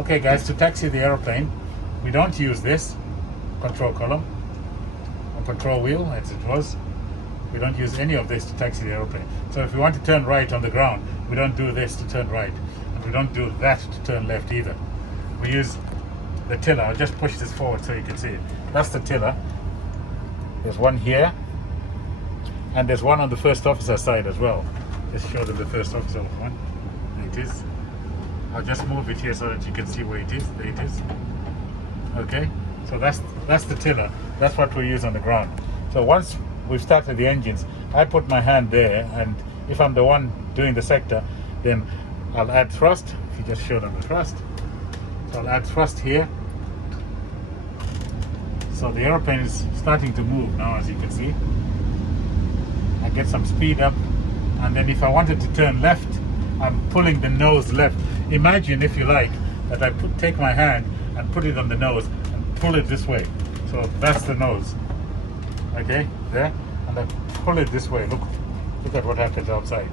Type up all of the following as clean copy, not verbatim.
Okay guys, to taxi the aeroplane, we don't use this control column or control wheel as it was. We don't use any of this to taxi the aeroplane. So if we want to turn right on the ground, we don't do this to turn right. And we don't do that to turn left either. We use the tiller. I'll just push this forward so you can see it. That's the tiller. There's one here. And there's one on the first officer side as well. Just show them the first officer one. There it is. I'll just move it here so that you can see where it is. There it is. Okay, so that's the tiller. That's what we use on the ground. So once we've started the engines, I put my hand there, and if I'm the one doing the sector, then I'll add thrust. If you just show them the thrust. So I'll add thrust here. So the aeroplane is starting to move now, as you can see. I get some speed up, and then if I wanted to turn left, I'm pulling the nose left. Imagine, if you like, that I take my hand and put it on the nose and pull it this way. So that's the nose. Okay, there, and I pull it this way. Look at what happens outside.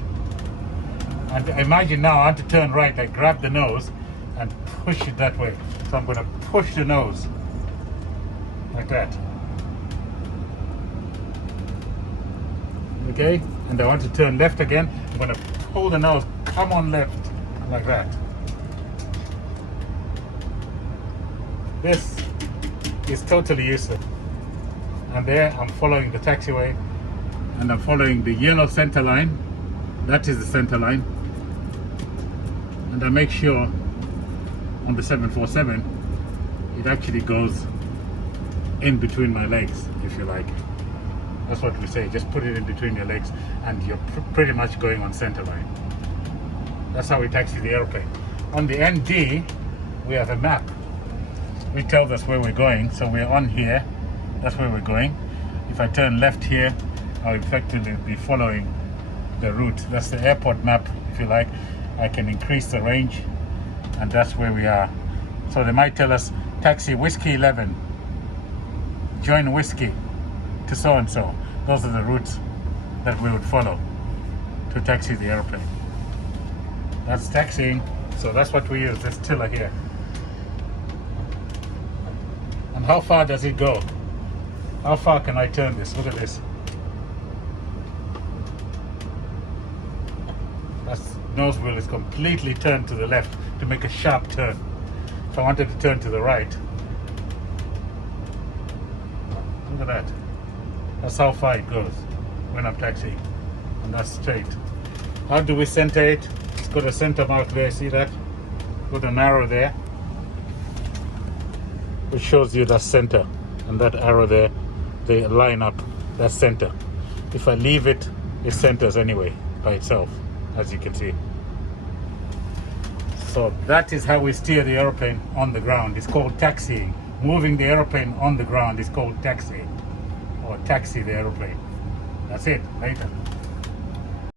And imagine now I want to turn right. I grab the nose and push it that way. So I'm going to push the nose like that. Okay, and I want to turn left again. I'm going to pull the nose, come on left, like that. This is totally useless. And there I'm following the taxiway, and I'm following the yellow center line. That is the center line. And I make sure on the 747 it actually goes in between my legs, if you like. That's what we say, just put it in between your legs and you're pretty much going on center line. That's how we taxi the airplane. On the ND, we have a map. It tells us where we're going, so we're on here. That's where we're going. If I turn left here, I'll effectively be following the route. That's the airport map, if you like. I can increase the range, and that's where we are. So they might tell us, taxi Whiskey 11, join Whiskey to so-and-so. Those are the routes that we would follow to taxi the airplane. That's taxiing, so that's what we use, this tiller here. And how far does it go? How far can I turn this? Look at this. That nose wheel is completely turned to the left to make a sharp turn. If I wanted to turn to the right, look at that. That's how far it goes when I'm taxiing. And that's straight. How do we center it? It's got a center mark there, see that? Got an arrow there, which shows you the center. And that arrow there, they line up, that's center. If I leave it, it centers anyway by itself, as you can see. So that is how we steer the aeroplane on the ground. It's called taxiing. Moving the aeroplane on the ground is called taxiing, or taxi the aeroplane. That's it, later.